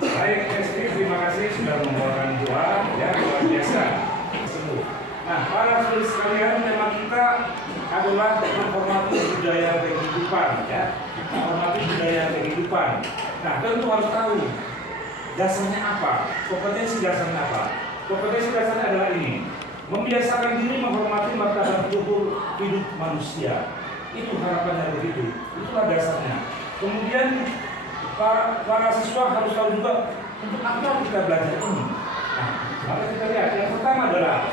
Baik, SD, terima kasih sudah membawakan doa, ya, luar biasa. Nah, para saudara sekalian, memang kita adalah menghormati budaya kehidupan, ya, menghormati budaya kehidupan. Nah, tentu harus tahu dasarnya apa, kompetensi dasarnya apa. Kompetensi dasarnya adalah ini: membiasakan diri menghormati martabat luhur hidup manusia. Itu harapannya begitu, itulah dasarnya. Kemudian para siswa harus tahu juga untuk apa kita belajar ini. Nah, maka kita lihat yang pertama adalah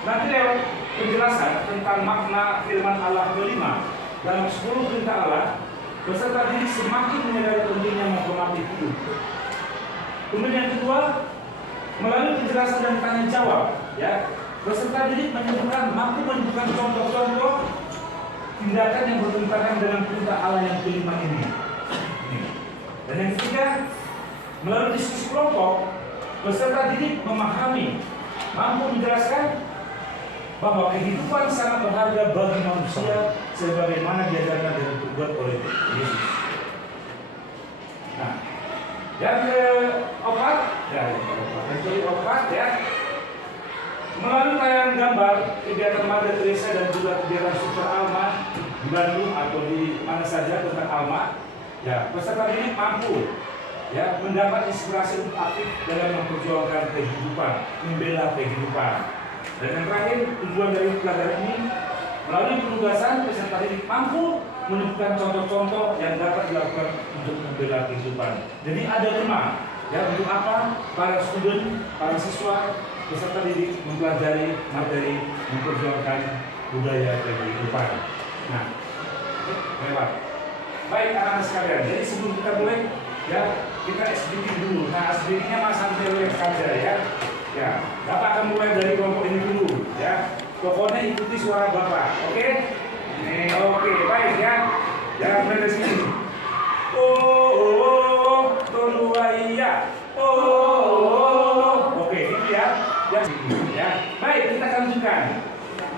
nanti lewat penjelasan tentang makna firman Allah kelima dalam 10 perintah Allah, peserta didik semakin menyadari pentingnya menghormati hidup. Kemudian yang kedua, melalui penjelasan dan tanya jawab, ya, peserta didik mampu menyebutkan contoh-contoh tindakan yang bertentangan dengan perintah Allah yang kelima ini. Dan yang ketiga, melalui diskusi kelompok, peserta didik mampu menjelaskan bahwa kehidupan sangat berharga bagi manusia sebagaimana diajarkan dan dibuat oleh Yesus. Nah, yang keempat, ya, melalui tayangan gambar kegiatan Mother Teresa dan juga kegiatan Suster Alma di Bandung atau di mana saja tentang Alma, ya, peserta didik mampu, ya, mendapat inspirasi untuk aktif dalam memperjuangkan kehidupan, membela kehidupan. Dan yang terakhir, tujuan dari pelajaran ini, melalui penugasan peserta didik mampu menemukan contoh-contoh yang dapat dilakukan untuk membela kehidupan. Jadi ada 5, ya, untuk apa? Para student, para siswa, peserta didik mempelajari materi memperjuangkan budaya kehidupan. Nah, lewat. Baik anak-anak sekalian, jadi sebelum kita mulai, ya, kita SBK dulu. Nah, SBK-nya Mas Antelo saja, ya. Ya, Bapak akan mulai dari kelompok ini dulu, ya. Pokoknya ikuti suara Bapak, oke? Oke, baik, ya. Jangan mulai dari sini. Oh, kedua iya. Oke, gitu ya. Ya, baik, kita akan lanjutkan.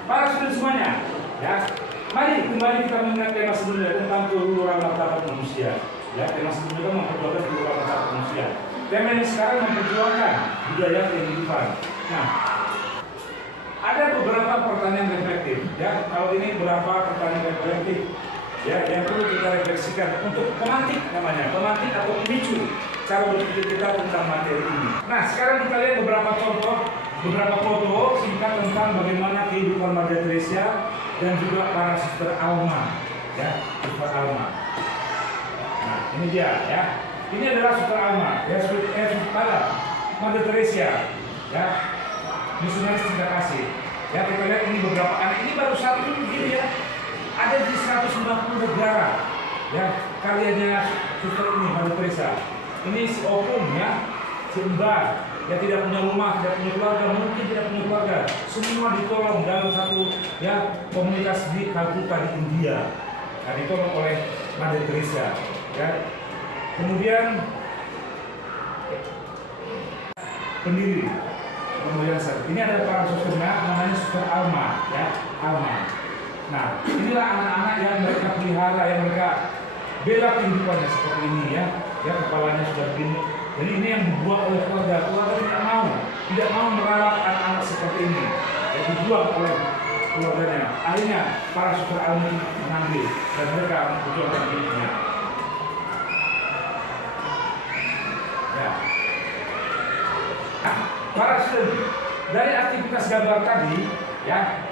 Para student semuanya, ya. Mari kembali kita mengingat tema sebelumnya tentang keluhuran martabat manusia. Ya, tema sebelumnya kan memperjuangkan keluhuran martabat manusia. Tema yang sekarang memperjuangkan budaya kehidupan. Nah, ada beberapa pertanyaan reflektif. Ya, kalau ini beberapa pertanyaan reflektif, ya, yang perlu kita refleksikan untuk pemantik namanya, pemantik atau pemicu cara berpikir kita tentang materi ini. Nah, sekarang kita lihat beberapa contoh, beberapa foto singkat tentang bagaimana kehidupan Mother Teresa dan juga para Suster Alma, ya, Suster Alma. Nah, ini dia, ya. Ini adalah Suster Alma, ya, Mother Teresa, ya, misionaris cinta kasih. Ya, kita lihat ini beberapa anak, ini baru satu begini, ya. Ada di 190 negara, ya, karyanya Suster ini, Mother Teresa. Ini si Opung, ya, si Mbak, yang tidak punya rumah, tidak punya keluarga, mungkin tidak punya keluarga, semua ditolong dalam satu, ya, komunitas di Calcutta di India. Nah, ditolong oleh Mother Teresa, ya. Kemudian pendiri kemudian ini ada para susternya namanya Suster Alma, ya, Alma. Nah, inilah anak-anak yang mereka pelihara, yang mereka bela kehidupannya seperti ini, ya, ya, kepalanya sudah begini. Jadi ini yang dibuang oleh keluarga tidak mau merawat anak-anak seperti ini, yang dibuang oleh keluarganya. Akhirnya para Suster Alma mengambil dan mereka memperjuangkan hidupnya. Nah, para student, dari aktivitas gambar tadi, ya,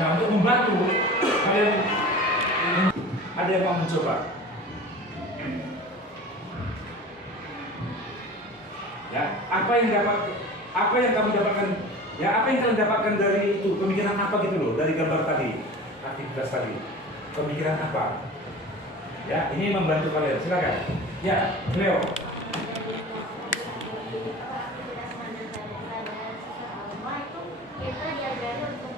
nah, untuk membantu kalian, ada yang mau mencoba, ya, apa yang kamu dapatkan, ya, apa yang kalian dapatkan dari itu, pemikiran apa gitu loh, dari gambar tadi, aktivitas tadi, pemikiran apa? Ya, ini membantu kalian. Silakan. Ya, Leo. Kita diajari untuk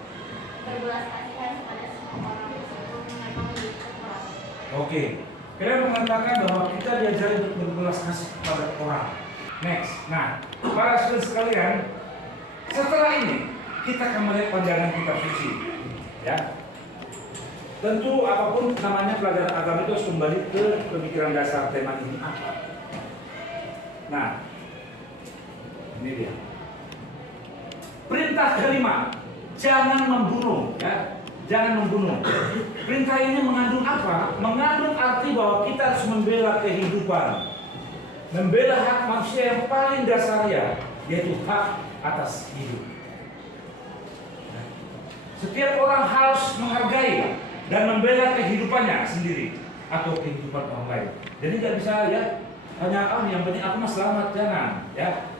berbelas kasihan kepada semua orang meskipun memang begitu keras. Oke. Kalian mengatakan bahwa kita diajari untuk berbelas kasih kepada orang. Next. Nah, para student sekalian, setelah ini kita akan melihat pandangan kitab suci. Ya. tentu apapun namanya pelajaran agama itu harus kembali ke pemikiran dasar tema ini apa. Nah, ini dia. Perintah kelima, jangan membunuh, ya. Jangan membunuh. Perintah ini mengandung apa? Mengandung arti bahwa kita harus membela kehidupan, membela hak manusia yang paling dasar, ya, yaitu hak atas hidup. Setiap orang harus menghargai dan membela kehidupannya sendiri atau kehidupan orang lain. Jadi nggak bisa, ya, hanya yang penting aku mah selamat, jangan, ya.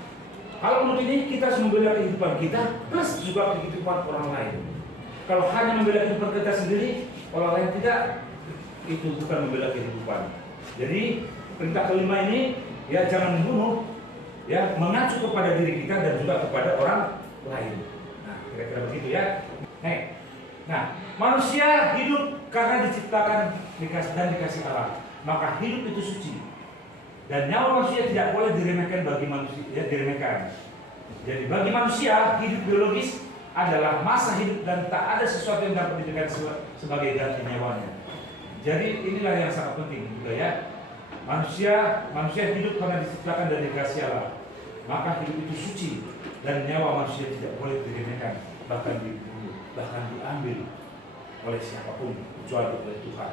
Kalau menurut ini kita harus membela kehidupan kita plus juga kehidupan orang lain. Kalau hanya membela kehidupan kita sendiri, orang lain tidak, itu bukan membela kehidupan. Jadi perintah kelima ini, ya, jangan membunuh, ya, mengacu kepada diri kita dan juga kepada orang lain. Nah, kira-kira begitu, ya. Nah, manusia hidup karena diciptakan dan dikasih Allah, maka hidup itu suci. Dan nyawa manusia tidak boleh diremehkan bagi manusia, ya, diremehkan. Jadi bagi manusia hidup biologis adalah masa hidup dan tak ada sesuatu yang dapat dijadikan sebagai ganti nyawanya. Jadi inilah yang sangat penting juga, ya. Manusia hidup karena diciptakan dan dikasih Allah, maka hidup itu suci dan nyawa manusia tidak boleh diremehkan, bahkan dibunuh, bahkan diambil oleh siapapun kecuali oleh Tuhan.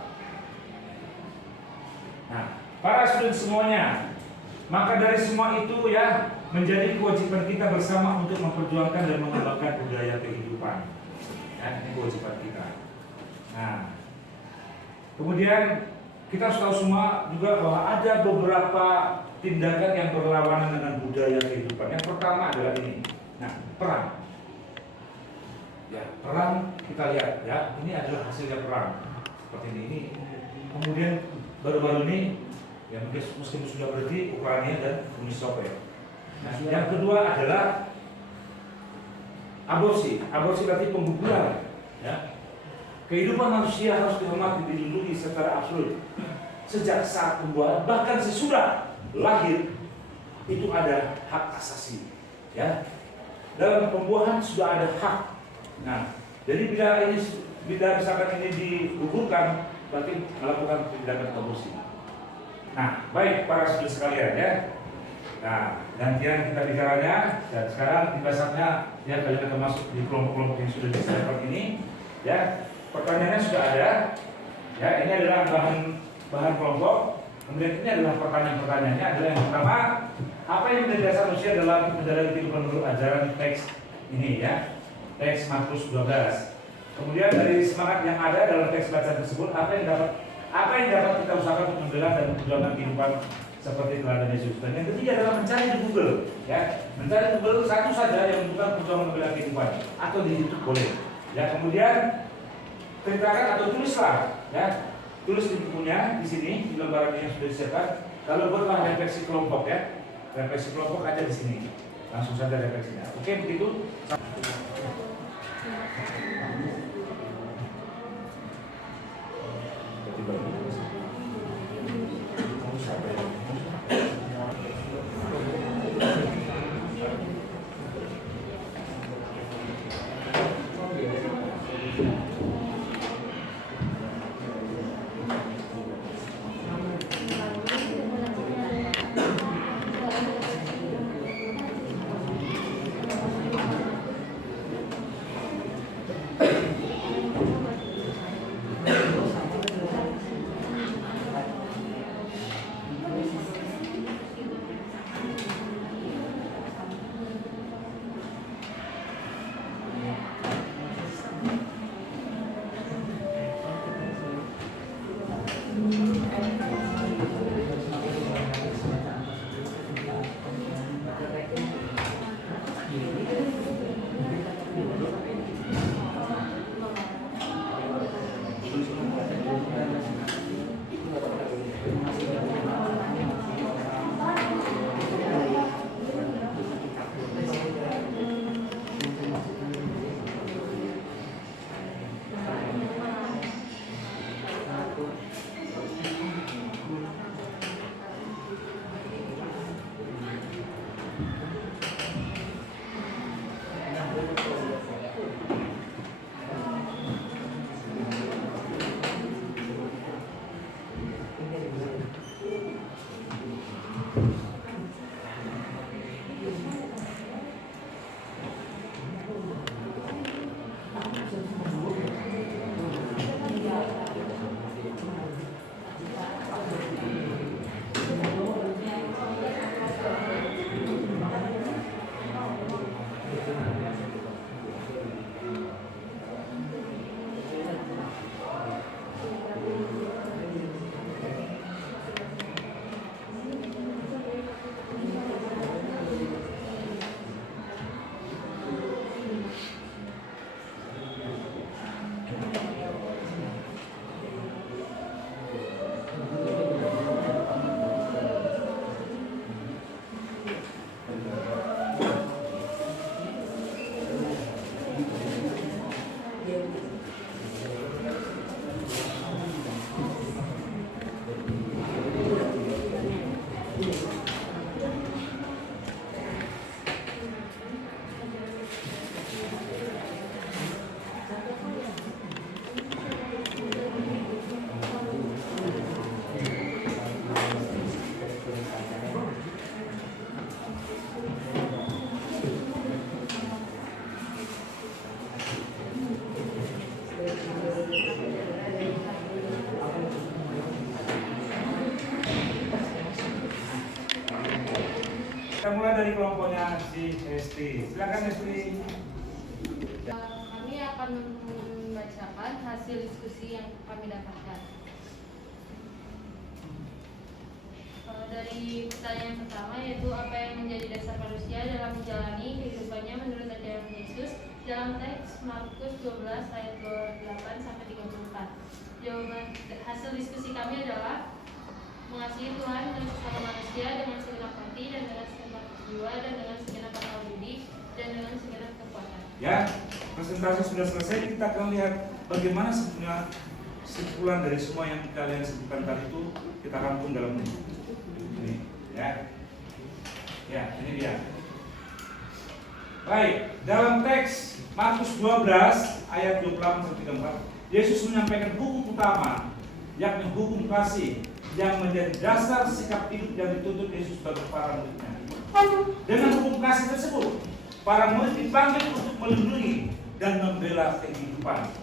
Nah, para student semuanya, maka dari semua itu, ya, menjadi kewajiban kita bersama untuk memperjuangkan dan mengembangkan budaya kehidupan. Ya, ini kewajiban kita. Nah, kemudian kita harus tahu semua juga bahwa ada beberapa tindakan yang berlawanan dengan budaya kehidupan. Yang pertama adalah ini. Nah, perang. Ya, perang kita lihat, ya, ini adalah hasilnya perang seperti ini. Kemudian baru-baru ini, ya, meskipun sudah berhenti, Ukraina dan Uni Soviet. Nah, yang kedua adalah aborsi. Aborsi berarti pengguguran, ya. Kehidupan manusia harus dihormati, dilindungi secara absolut sejak saat pembuahan, bahkan sesudah lahir itu ada hak asasi, ya. Dalam pembuahan sudah ada hak. Nah, jadi bila misalkan ini digugurkan, berarti melakukan tindakan aborsi. Nah, baik para saudara sekalian, ya. Nah, gantian kita bicaranya, dan sekarang tiba saatnya, ya, kalian akan masuk di kelompok-kelompok yang sudah disediakan ini, ya. Pertanyaannya sudah ada, ya. Ini adalah bahan kelompok. Kemudian ini adalah pertanyaan-pertanyaannya adalah yang pertama, apa yang menjadi dasar manusia dalam menjalani kehidupan menurut ajaran teks ini, ya, teks Markus 12. Kemudian dari semangat yang ada dalam teks bacaan tersebut, apa yang dapat kita usahakan untuk membela dan menjalankan kehidupan seperti teladan Yesus. Dan yang ketiga adalah mencari di Google, ya, mencari di Google satu saja yang menunjukkan perjuangan membela kehidupan, atau di YouTube boleh, ya. Kemudian ceritakan atau tulislah, ya, tulis di bukunya di sini di lembaran yang sudah disiapkan. Lalu buatlah refleksi kelompok, ya, refleksi kelompok ada di sini, langsung saja refleksinya. Oke, begitu. Kita mulai dari kelompoknya si Esti. Silakan Esti. Kami akan membacakan hasil diskusi yang kami dapatkan. Dari pertanyaan pertama, yaitu apa yang menjadi dasar manusia dalam menjalani kehidupannya menurut ajaran Yesus dalam teks Markus 12 ayat 28 sampai 34. Jawaban hasil diskusi kami adalah mengasihi Tuhan dan sesama manusia dengan segenap hati dan dengan segenap jiwa dan dengan segenap akal budi dan dengan segenap kekuatan. Ya, presentasi sudah selesai. Kita akan lihat bagaimana sebenarnya kesimpulan dari semua yang kalian sebutkan tadi itu kita rangkum dalam ini. Ya, ini dia. Baik, dalam teks Markus 12 ayat 28 sampai 34, Yesus menyampaikan hukum utama, yakni hukum kasih yang menjadi dasar sikap hidup yang dituntut Yesus bagi para muridnya. Dengan hukum kasih tersebut, para murid dipanggil untuk melindungi dan membela kehidupan.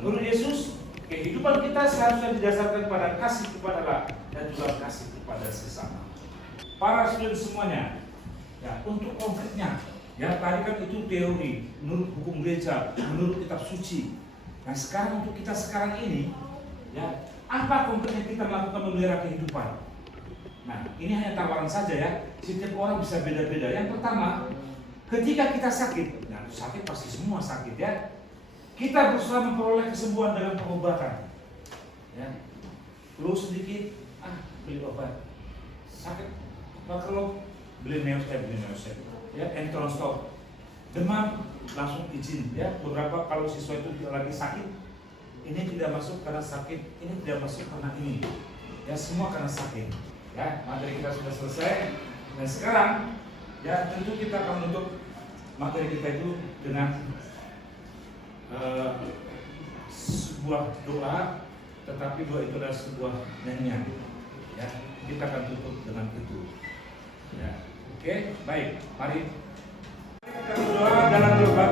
Menurut Yesus, kehidupan kita seharusnya didasarkan pada kasih kepada Allah dan juga kasih kepada sesama. Para student semuanya, ya, untuk konkretnya, ya tadi kan itu teori, menurut hukum gereja, menurut kitab suci. Nah sekarang untuk kita sekarang ini, ya apa konkretnya kita melakukan memelihara kehidupan? Nah ini hanya tawaran saja ya, setiap orang bisa beda-beda. Yang pertama, ketika kita sakit, nah sakit pasti semua sakit ya. Kita berusaha memperoleh kesembuhan dengan pengobatan. Ya, perlu sedikit, beli obat. Sakit, kalau beli neoset, ya, Entron stop. Demam, langsung izin. Ya, beberapa kalau siswa itu lagi sakit, ini tidak masuk karena sakit, ini tidak masuk karena ini. Ya, semua karena sakit. Ya, materi kita sudah selesai. Dan sekarang, ya tentu kita akan menutup materi kita itu dengan sebuah doa, tetapi doa itu adalah sebuah nyanyian. Ya, kita akan tutup dengan itu. Ya, oke, baik. Mari kita berdoa dalam doa